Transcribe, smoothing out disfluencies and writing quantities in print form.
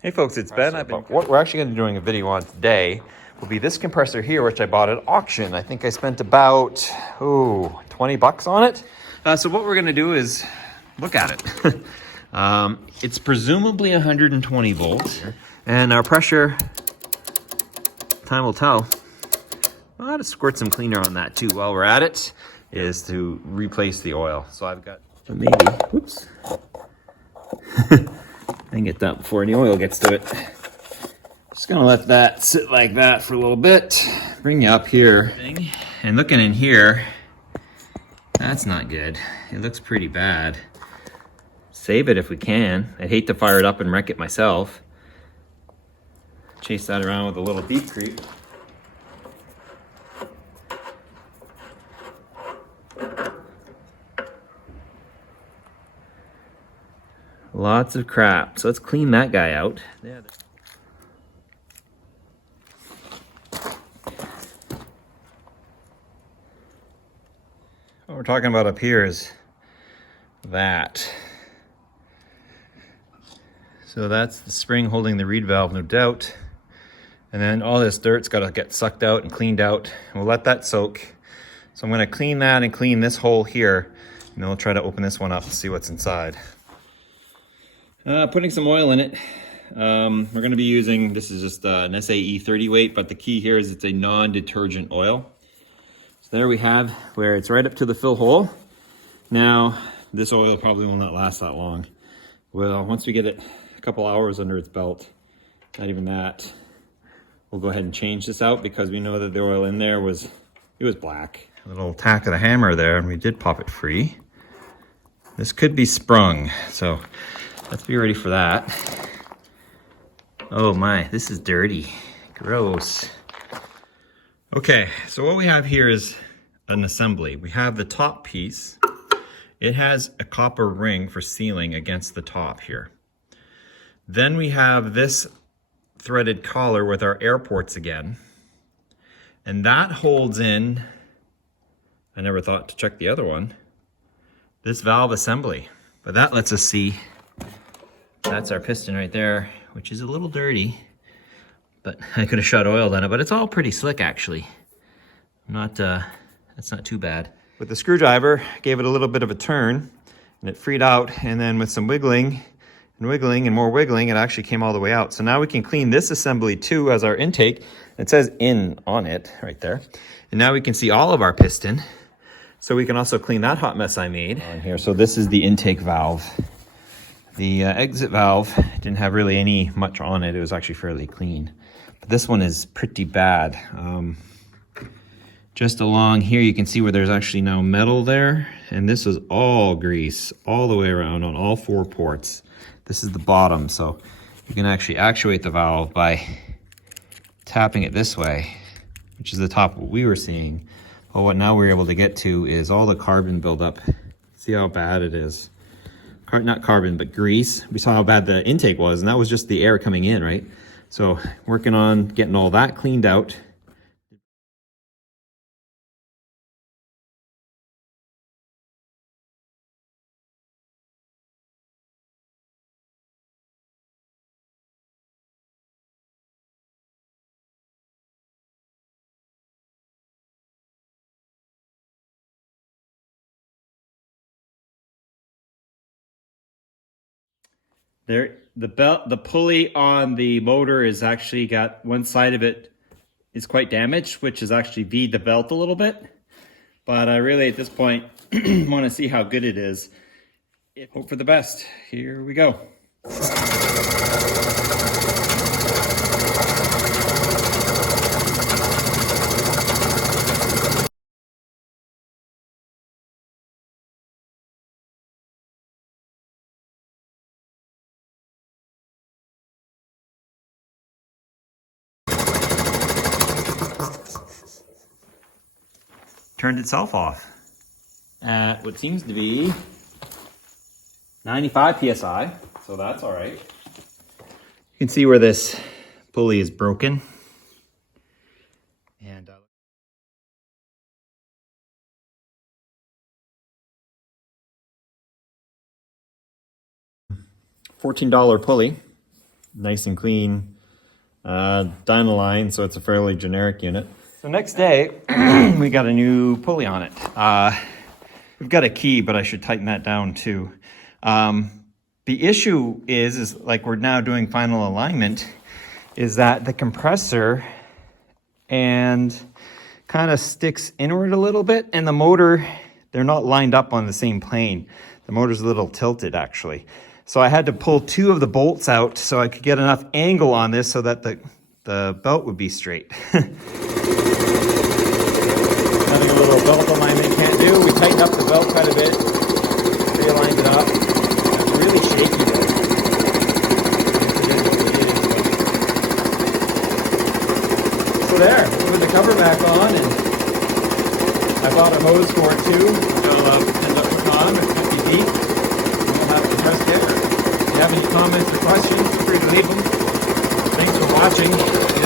Hey folks, it's Ben. What we're actually going to be doing a video on today will be this compressor here, which I bought at auction. I think I spent about, $20 on it. So what we're going to do is look at it. It's presumably 120 volts, and our pressure, time will tell. I'll have to squirt some cleaner on that too while we're at it, is to replace the oil. So I've got, maybe, oops. I can get that before any oil gets to it. Just gonna let that sit like that for a little bit. Bring you up here. And looking in here, that's not good. It looks pretty bad. Save it if we can. I'd hate to fire it up and wreck it myself. Chase that around with a little deep creep. Lots of crap. So let's clean that guy out. Yeah. What we're talking about up here is that. So that's the spring holding the reed valve, no doubt. And then all this dirt's got to get sucked out and cleaned out. We'll let that soak. So I'm going to clean that and clean this hole here. And then we'll try to open this one up and see what's inside. Putting some oil in it. We're going to be using, this is just an SAE 30 weight, but the key here is it's a non-detergent oil. So there we have where it's right up to the fill hole. Now, this oil probably will not last that long. Well, once we get it a couple hours under its belt, not even that, we'll go ahead and change this out because we know that the oil in there was black. A little tack of the hammer there, and we did pop it free. This could be sprung, so let's be ready for that. Oh my, this is dirty. Gross. Okay, so what we have here is an assembly. We have the top piece. It has a copper ring for sealing against the top here. Then we have this threaded collar with our air ports again. And that holds in, I never thought to check the other one, this valve assembly. But that lets us see, that's our piston right there, which is a little dirty. But I could have shot oil on it, but it's all pretty slick actually. That's not too bad. With the screwdriver, gave it a little bit of a turn and it freed out, and then with some wiggling and more wiggling, it actually came all the way out. So now we can clean this assembly too as our intake. It says in on it right there. And now we can see all of our piston. So we can also clean that hot mess I made on here. So this is the intake valve. The exit valve didn't have really much on it. It was actually fairly clean. But this one is pretty bad. Just along here, you can see where there's actually now metal there. And this is all grease all the way around on all 4 ports. This is the bottom. So you can actually actuate the valve by tapping it this way, which is the top of what we were seeing. Well, what now we're able to get to is all the carbon buildup. See how bad it is. Not carbon, but grease. We saw how bad the intake was, and that was just the air coming in, right? So working on getting all that cleaned out. There, the pulley on the motor is actually got one side of it is quite damaged, which has actually V'd the belt a little bit. But I really, at this point, want to see how good it is. Hope for the best. Here we go. Turned itself off at what seems to be 95 psi, so that's all right. You can see where this pulley is broken. And $14 pulley, nice and clean Dynaline, so it's a fairly generic unit. So next day, we got a new pulley on it. We've got a key, but I should tighten that down too. The issue is like we're now doing final alignment, is that the compressor and kind of sticks inward a little bit, and the motor, they're not lined up on the same plane. The motor's a little tilted actually. So I had to pull 2 of the bolts out so I could get enough angle on this so that the belt would be straight. Nothing a little belt alignment can't do. We tightened up the belt quite a bit, realigned it up. It's really shaky though. So there, put the cover back on, and I bought a hose for it too. It'll end up on at 50 feet. We'll have compressed air. If you have any comments or questions, feel free to leave them. Thanks for watching.